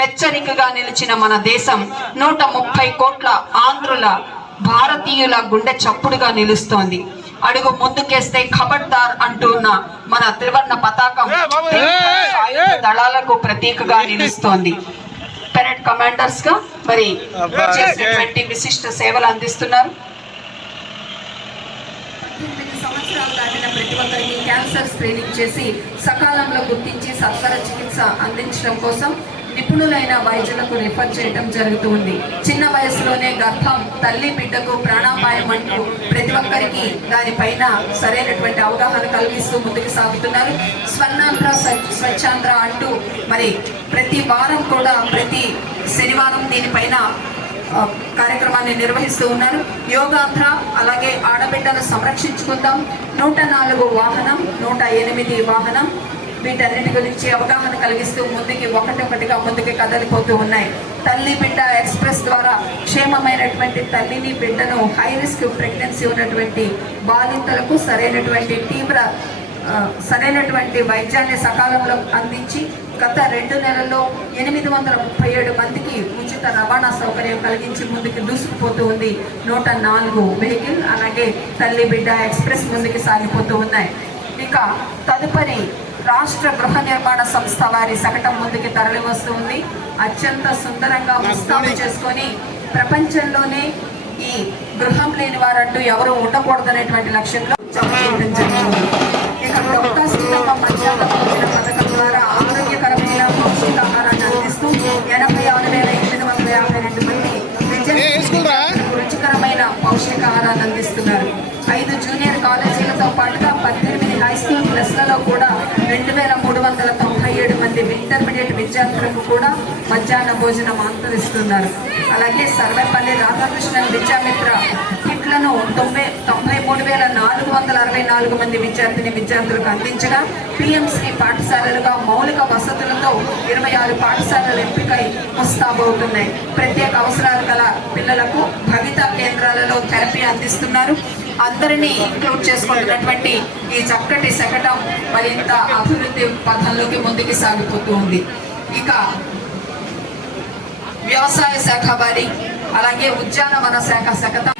హెచ్చరికగా నిలిచిన మన దేశం నూట ముప్పై కోట్ల ఆంధ్రుల భారతీయుల గుండె చప్పుడుగా నిలుస్తోంది. అడుగు ముందుకేస్తే ఖబర్దార్ అంటున్న మన త్రివర్ణ పతాకం దళాలకు ప్రతీకగా నిలుస్తోంది. పెరెడ్ కమాండర్స్గా మరి చేసినటువంటి విశిష్ట సేవలు అందిస్తున్నారు. పద్దెనిమిది సంవత్సరాలు దాటిన ప్రతి ఒక్కరికి క్యాన్సర్ స్క్రీనింగ్ చేసి సకాలంలో గుర్తించి సత్వర చికిత్స అందించడం కోసం నిపుణులైన వైద్యులకు రిఫర్ చేయడం జరుగుతూ ఉంది చిన్న వయసులోనే గర్భం తల్లి బిడ్డకు ప్రాణాపాయం అంటూ ప్రతి ఒక్కరికి దానిపైన సరైనటువంటి అవగాహన కలిగిస్తూ ముందుకు సాగుతున్నారు. స్వర్ణాంధ్ర స్వచ్ఛాంధ్ర అంటూ మరి ప్రతి వారం కూడా ప్రతి శనివారం దీనిపైన కార్యక్రమాన్ని నిర్వహిస్తూ ఉన్నారు. యోగాంధ్ర అలాగే ఆడబిడ్డను సంరక్షించుకుందాం. నూట నాలుగు వాహనం నూట ఎనిమిది వాహనం. వీటన్నిటి గురించి అవగాహన కలిగిస్తూ ముందుకి ఒకటొకటిగా ముందుకి కదలిపోతూ ఉన్నాయి. తల్లి బిడ్డ ఎక్స్ప్రెస్ ద్వారా క్షేమమైనటువంటి తల్లిని బిడ్డను హై రిస్క్ ప్రెగ్నెన్సీ ఉన్నటువంటి బాలింతలకు సరైనటువంటి తీవ్ర సరైనటువంటి వైద్యాన్ని సకాలంలో అందించి గత రెండు నెలల్లో ఎనిమిది వందల ముప్పై ఏడు మందికి ఉచిత రవాణా సౌకర్యం కలిగించి ముందుకు దూసుకుపోతూ ఉంది. నూట నాలుగు వెహికల్ అలాగే తల్లి బిడ్డ ఎక్స్ప్రెస్ ముందుకు సాగిపోతూ ఉన్నాయి. ఇక తదుపరి రాష్ట్ర గృహ నిర్మాణ సంస్థ వారి శకటం ముందుకి తరలి వస్తూ ఉంది అత్యంత సుందరంగా ముస్తాబు చేసుకొని ప్రపంచంలోనే ఈ గృహం లేని వారంటూ ఎవరు ఉండకూడదనేటువంటి లక్ష్యంలో ఇక డొక్కా పథకం ద్వారా ఆరోగ్యకరమైన పౌష్టికాహారాన్ని అందిస్తూ ఎనభై ఆరు వేల ఎనిమిది వందల యాభై రెండు మంది విద్యార్థులకు రుచికరమైన పౌష్టికాహారాన్ని అందిస్తున్నారు. ఐదు జూనియర్ కాలేజీలతో పాటుగా పద్దెనిమిది హై స్కూల్ ప్లస్లలో కూడా రెండు వేల మూడు వందల తొంభై ఏడు మంది ఇంటర్మీడియట్ విద్యార్థులకు కూడా మధ్యాహ్న భోజనం అందిస్తున్నారు అలాగే సర్వేపల్లి రాధాకృష్ణన్ విద్యామిత్ర కిట్లను తొంభై తొంభై మూడు వేల నాలుగు వందల అరవై నాలుగు మంది విద్యార్థిని విద్యార్థులకు అందించగా పిఎంశ్రీ పాఠశాలలుగా మౌలిక వసతులతో ఇరవై ఆరు పాఠశాలలు ఎంపికై ముస్తాబవుతున్నాయి. ప్రత్యేక అవసరాలు గల పిల్లలకు భవిత కేంద్రాలలో థెరపీ అందిస్తున్నారు. అందరినీ ఇంక్లూడ్ చేసుకుంటున్నటువంటి ఈ చక్కటి శకటం మరింత అభివృద్ధి పథంలోకి ముందుకు సాగిపోతూ ఉంది. ఇక వ్యవసాయ శాఖ వారి అలాగే ఉద్యానవన శాఖ శకటం